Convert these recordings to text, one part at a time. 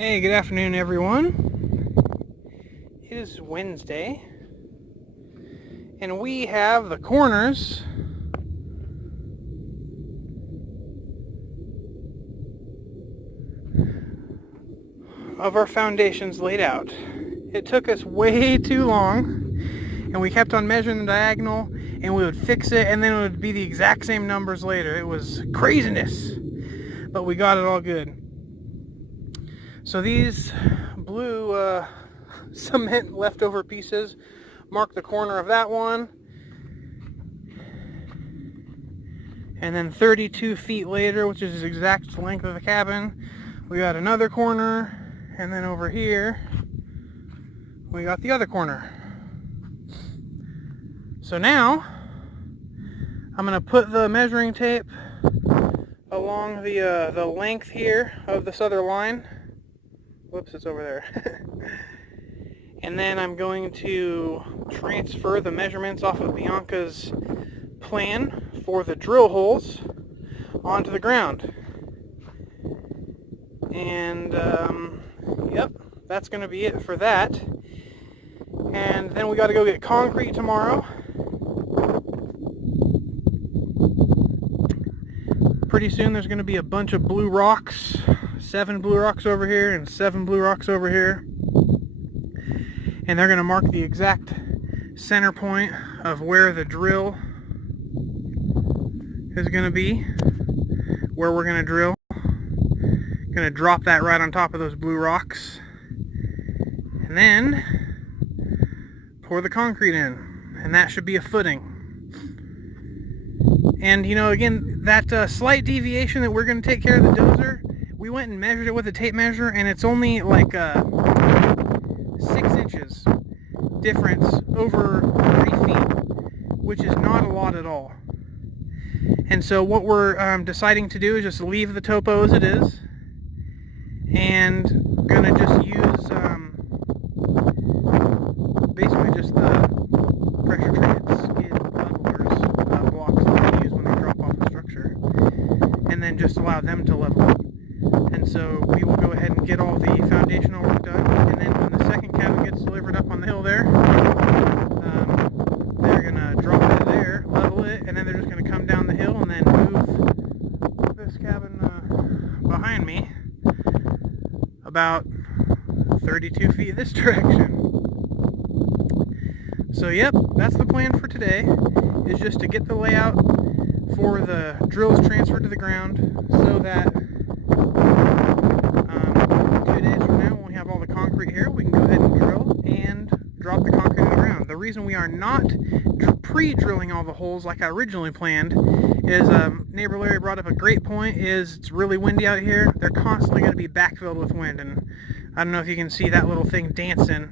Hey, good afternoon, everyone. It is Wednesday, and we have the corners of our foundations laid out. It took us way too long, and we kept on measuring the diagonal, and we would fix it, and then it would be the exact same numbers later. It was craziness, but we got it all good. So these blue cement leftover pieces mark the corner of that one. And then 32 feet later, which is the exact length of the cabin, we got another corner. And then over here, we got the other corner. So now, I'm going to put the measuring tape along the length here of this other line. Whoops, it's over there. And then I'm going to transfer the measurements off of Bianca's plan for the drill holes onto the ground. And, yep, that's going to be it for that. And then we got to go get concrete tomorrow. Pretty soon there's going to be a bunch of blue rocks. 7 blue rocks over here and 7 blue rocks over here. And they're going to mark the exact center point of where the drill is going to be, where we're going to drill. Going to drop that right on top of those blue rocks. And then pour the concrete in. And that should be a footing. And, you know, again, that slight deviation that we're going to take care of the dozer, we went and measured it with a tape measure, and it's only like 6 inches difference over 3 feet, which is not a lot at all. And so what we're deciding to do is just leave the topo as it is, and gonna just use basically just the pressure treated skid levelers blocks that we use when they drop off the structure, and then just allow them to level up. And so we will go ahead and get all the foundational work done, and then when the second cabin gets delivered up on the hill there, they're going to drop it there, level it, and then they're just going to come down the hill and then move this cabin behind me about 32 feet this direction. So yep, that's the plan for today, is just to get the layout for the drills transferred to the ground so that 2 days from now, when we have all the concrete here, we can go ahead and drill and drop the concrete in the ground. The reason we are not pre-drilling all the holes like I originally planned is neighbor Larry brought up a great point, is it's really windy out here. They're constantly going to be backfilled with wind, and I don't know if you can see that little thing dancing,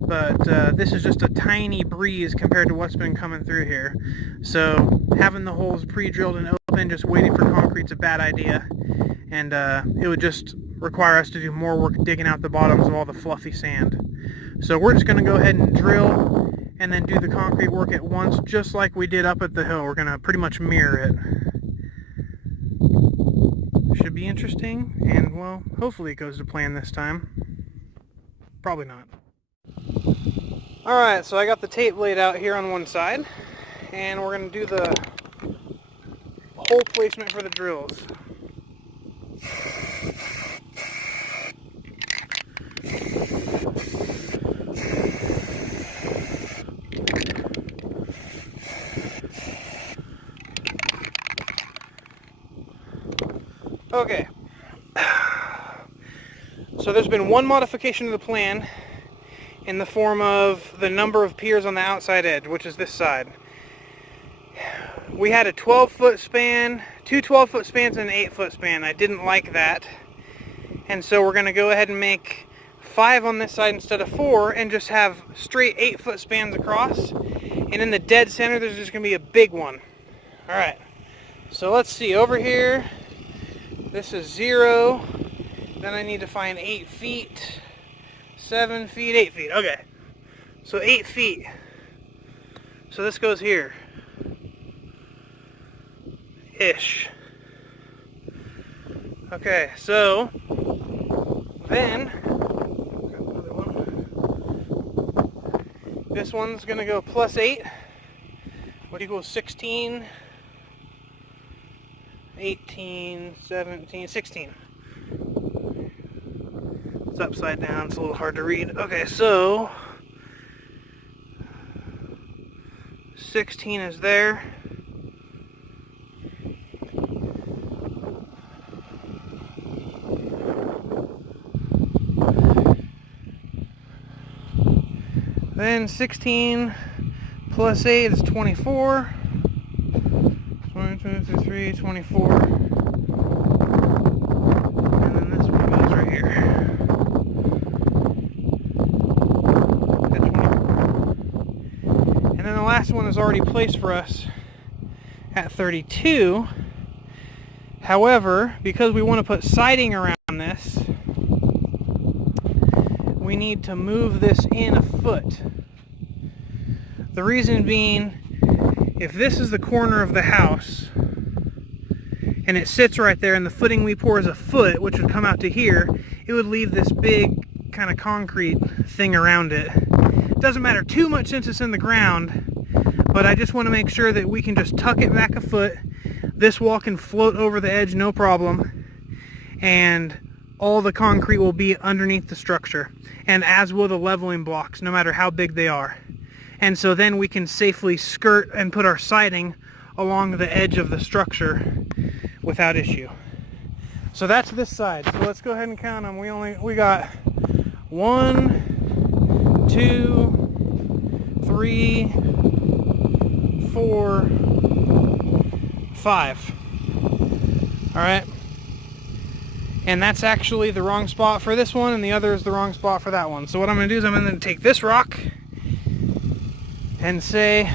but this is just a tiny breeze compared to what's been coming through here. So having the holes pre-drilled and open, just waiting for concrete's a bad idea, and it would just require us to do more work digging out the bottoms of all the fluffy sand. So we're just going to go ahead and drill and then do the concrete work at once, just like we did up at the hill. We're going to pretty much mirror it. Should be interesting, and well, hopefully it goes to plan this time. Probably not. Alright, so I got the tape laid out here on one side, and we're going to do the hole placement for the drills. Okay, so there's been one modification to the plan in the form of the number of piers on the outside edge, which is this side. We had a 12-foot span, two 12-foot spans, and an 8-foot span. I didn't like that, and so we're going to go ahead and make 5 on this side instead of 4, and just have straight 8-foot spans across, and in the dead center there's just going to be a big one. Alright, so let's see, over here this is 0, then I need to find 8 feet, 7 feet, 8 feet. Okay, so 8 feet. So this goes here. Ish. Okay, so Then, another one. This one's going to go +8, which equals 16, 18, 17, 16. It's upside down, it's a little hard to read. Okay, so 16 is there. Then 16 plus 8 is 24. 1, 2, 3, 24. And then this one goes right here. And then the last one is already placed for us at 32. However, because we want to put siding around this, we need to move this in a foot. The reason being, if this is the corner of the house and it sits right there and the footing we pour is a foot, which would come out to here, it would leave this big kind of concrete thing around it. It doesn't matter too much since it's in the ground, but I just want to make sure that we can just tuck it back a foot. This wall can float over the edge, no problem, and all the concrete will be underneath the structure, and as will the leveling blocks, no matter how big they are. And so then we can safely skirt and put our siding along the edge of the structure without issue. So that's this side. So let's go ahead and count them. We got 1, 2, 3, 4, 5. All right. And that's actually the wrong spot for this one, and the other is the wrong spot for that one. So what I'm going to do is I'm going to take this rock and say,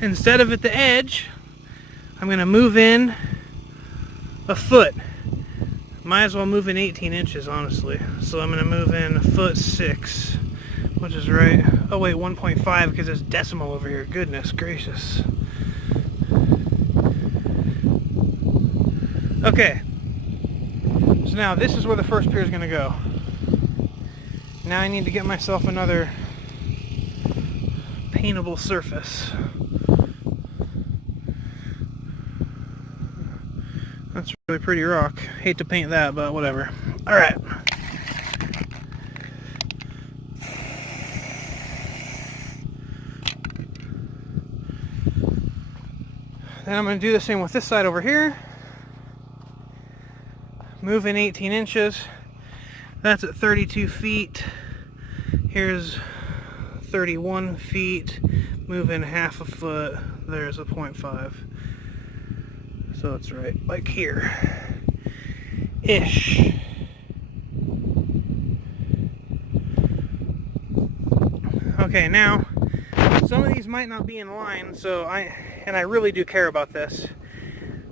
instead of at the edge, I'm going to move in a foot. Might as well move in 18 inches, honestly. So I'm going to move in 1.6, which is right. Oh wait, 1.5 because there's decimal over here. Goodness gracious. Okay. So now this is where the first pier is going to go. Now I need to get myself another paintable surface. That's really pretty rock. Hate to paint that, but whatever. Alright. Then I'm going to do the same with this side over here. Move in 18 inches. That's at 32 feet. Here's 31 feet. Move in half a foot. There's a 0.5. So it's right like here. Ish. Okay, now some of these might not be in line, so I really do care about this.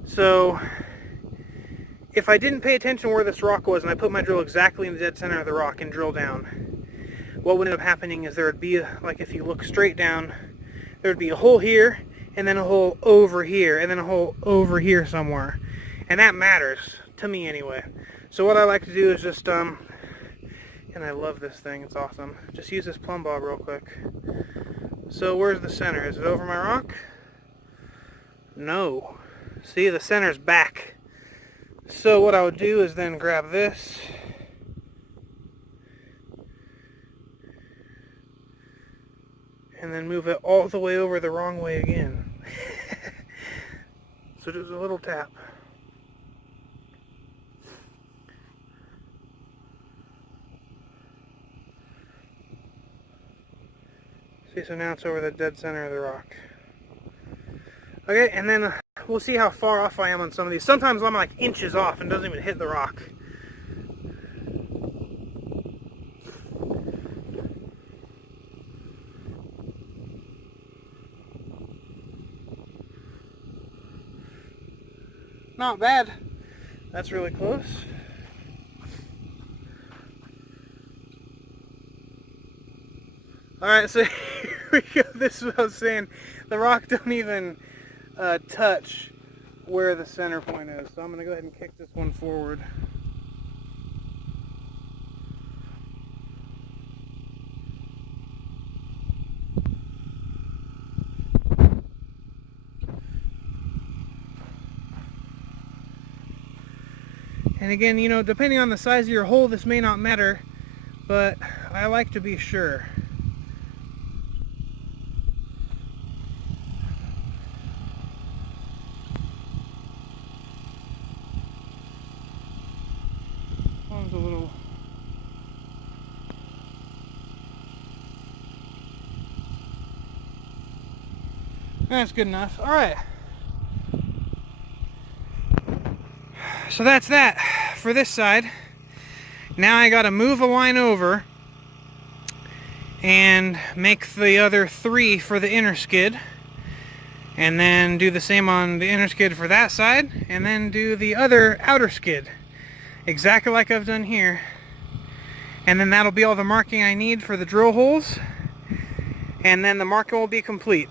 So if I didn't pay attention where this rock was and I put my drill exactly in the dead center of the rock and drill down, what would end up happening is there would be, like if you look straight down, there would be a hole here, and then a hole over here, and then a hole over here somewhere. And that matters, to me anyway. So what I like to do is just, and I love this thing, it's awesome. Just use this plumb bob real quick. So where's the center? Is it over my rock? No. See, the center's back. So what I would do is then grab this, and then move it all the way over the wrong way again. So just a little tap. See, so now it's over the dead center of the rock. Okay, and then we'll see how far off I am on some of these. Sometimes I'm like inches off and doesn't even hit the rock. Not bad. That's really close. Alright, so here we go. This is what I was saying. The rock don't even touch where the center point is. So I'm going to go ahead and kick this one forward. And again, you know, depending on the size of your hole, this may not matter, but I like to be sure. One's a little... That's good enough. Alright. So that's that for this side. Now I gotta move a line over and make the other 3 for the inner skid, and then do the same on the inner skid for that side, and then do the other outer skid exactly like I've done here. And then that'll be all the marking I need for the drill holes, and then the marking will be complete.